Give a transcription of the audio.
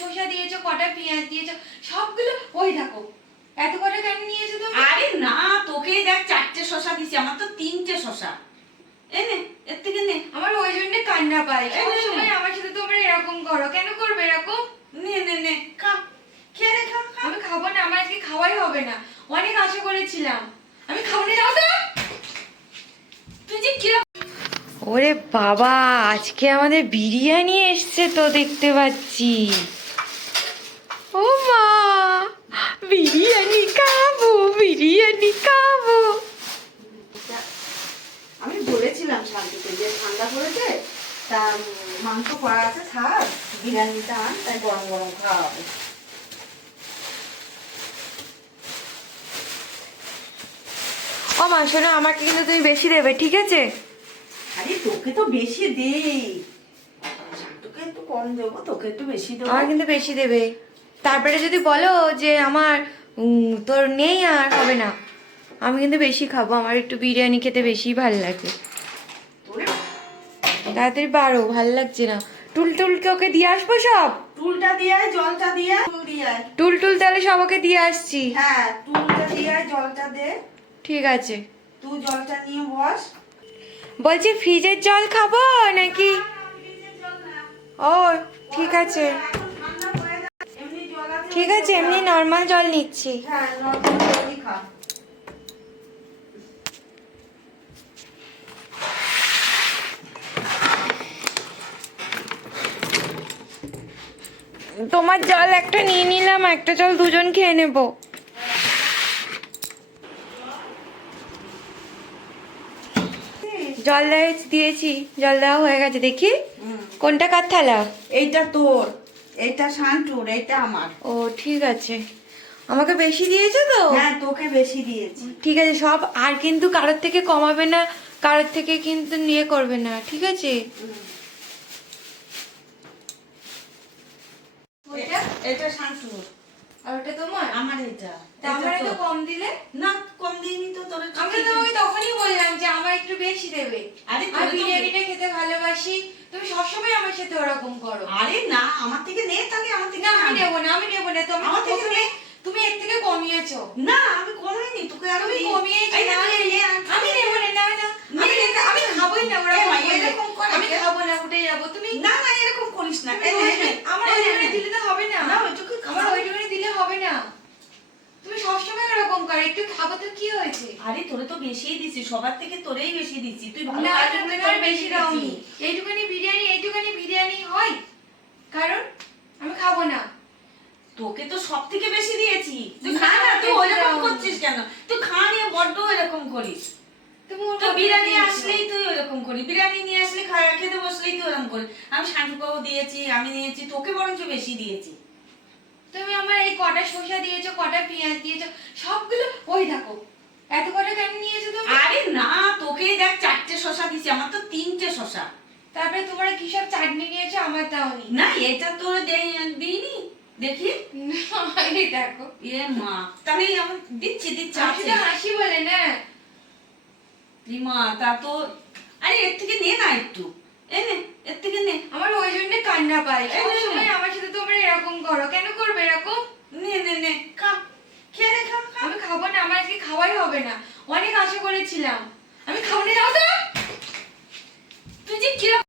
শসা দিয়েছো, কটা পেঁয়াজ দিয়েছো, সবগুলো ওই দেখো। এত কটা কেন নিয়েছো তুমি? আরে না, তোকেই দেখ 4টে শসা দিছি, আমার তো 3টে শসা। এই নে, এর থেকে নে। আমার ওই জন্য কান্না পায়, সবসময় আমার সাথে তোমরা এরকম করো, কেন করবে এরকম? নে নে নে, খা, খেয়ে নে, খা। আমি খাবো না, আমার আজকে খাওয়াই হবে না, অনেক আশা করেছিলাম। আমি খাবো না, যাও তো। তুই যে কিরকম। ওরে বাবা, আজকে আমাদের বিরিয়ানি এসছে তো দেখতে পাচ্ছি। ও মা, বিরিয়ানি খাবো, বিরিয়ানি খাবো। আমি বলেছিলাম শান্তিতে যে ঠান্ডা পড়েছে, তা মাংস করা আছে, থাক বিরিয়ানিটা আন, তাই গরম গরম খাওয়া হবে। ও মা শোনো, আমাকে কিন্তু তুমি বেশি দেবে, ঠিক আছে? আরে তোকে তো বেশি দেই, তোকে একটু কম দেবো, তোকে একটু বেশি দেবো। আমার কিন্তু বেশি দেবে। তারপরে যদি বলো যে আমার তোর নেই, আর হবে না। আমি কিন্তু বেশি খাবো, আমার একটু বিরিয়ানি খেতে বেশি ভালো লাগে। তাড়াতাড়ি বাড়ো, ভাল লাগছে না। টুল টুলকে ওকে দিয়ে আসবো সব? টুলটা দিয়ে আয়, জলটা দিয়ে আয়, টুল দিয়ে আয়। টুল টুল তাহলে সব ওকে দিয়ে আসছি। হ্যাঁ, টুলটা দিয়ে আয়, জলটা দে। ঠিক আছে। তুই জলটা নিয়ে বস। বলছি ফ্রিজের জল খাবো নাকি? ও ঠিক আছে, ঠিক আছে, এমনি নর্মাল জল নিচ্ছি। হ্যাঁ, নরমাল জলই খা। তোমার জল একটা নিয়ে নিলাম, একটা জল দুজন খেয়ে নেবো। জল দিয়েছি, জল দেওয়া হয়ে গেছে, দেখি কোনটা কার থালা। এইটা তোর, এইটা শান্টুর, এইটা আমার। ও ঠিক আছে, আমাকে বেশি দিয়েছে তো? হ্যাঁ, তোকে বেশি দিয়েছি। ঠিক আছে সব, আর কিন্তু কারোর থেকে কমাবে না, কারোর থেকে কিন্তু নিয়ে করবে না, ঠিক আছে? ওইটা এটা শান্টুর, আর ওটা তোমার? আমার এটা। তা আমার এত কম দিলে? না, কম দিইনি তো তোর। আমি তো তোমাকে তখনই বললাম যে আমার একটু বেশি দেবে। আরে আমি বিরিয়ানিটা খেতে ভালোবাসি, তুমি সবসময় আমার সাথে ওরকম করো। আরে না, আমার থেকে নে, তাহলে আমার থেকে না আমি নেবো না, আমি নেবো না। তুমি আমার থেকে নে। তুমি এর থেকে কমিয়েছো। না, আমি কমাইনি, তোকে আরো তুমি কমিয়েছো। এই নে, না, তুই নে, আমি নেবো না, না না, আমি খাবোই না ওরকম মা, করলে। এরকম করে আমি খাবো না, উঠে যাবো। তুমি না না, এরকম করিস না। আমার ওইটুকুনি দিলে তো হবে না। না, ওইটুকু আমার ওইটুকুনি দিলে হবে না। তুমি সবসময় ওরকম করো, একটু খাবো তো কি হয়েছে? আরে তোরে তো বেশিই দিছি, সবার থেকে তোরেই বেশি দিছি, তুই ভালো না, কাজ এটা করলে তোমার তোর বেশি দাওনি। এইটুকুনি বিরিয়ানি হয়? কারণ আমি খাবো না। তোকে তো সব থেকে বেশি দিয়েছি। তুই না, খা না, তুই বেশি ওইরকম দাওনি। করছিস কেন? তুই খা নিয়ে বড্ড এরকম করিস। তুমি ওর তো কথা বিরিয়ানি দিয়েছো। আসলেই তুই ওরকম করি, বিরিয়ানি নিয়ে আসলে খেতে বসলেই তুই ওরকম করিস। আমি শান্টুকেও দিয়েছি, আমি নিয়েছি, তোকে বরঞ্চ বেশি দিয়েছি। তুমি আমার এই কটা শসা দিয়েছো, কটা পেঁয়াজ দিয়েছো, সবগুলো ওই দেখো। এত কটা কেন নিয়েছো তুমি? আরে না, তোকেই দেখ 4টে শসা দিছি, আমার তো 3টে শসা। তারপরে তোমরা কি সব চাটনি নিয়েছো, আমার দাওনি। না, এটা তোর দিইনি, দেখি। এই দেখো। এ মা, তাহলে আমি দিচ্ছি আমি শুধু হাসি বলে না। মা, তা তো। আরে এর থেকে নে না একটু, নে, এর থেকে নে। আমার ওই জন্য কান্না পায়, এই নে, সবসময় আমার সাথে তোমরা এরকম করো, কেন করবে এরকম? নে নে নে, খা, খেয়ে নে, খা। আমি খাবো না, আমার আজকে খাওয়াই হবে না, অনেক আশা করেছিলাম। আমি খাবো না, যাও তো। তুই যে কিরকম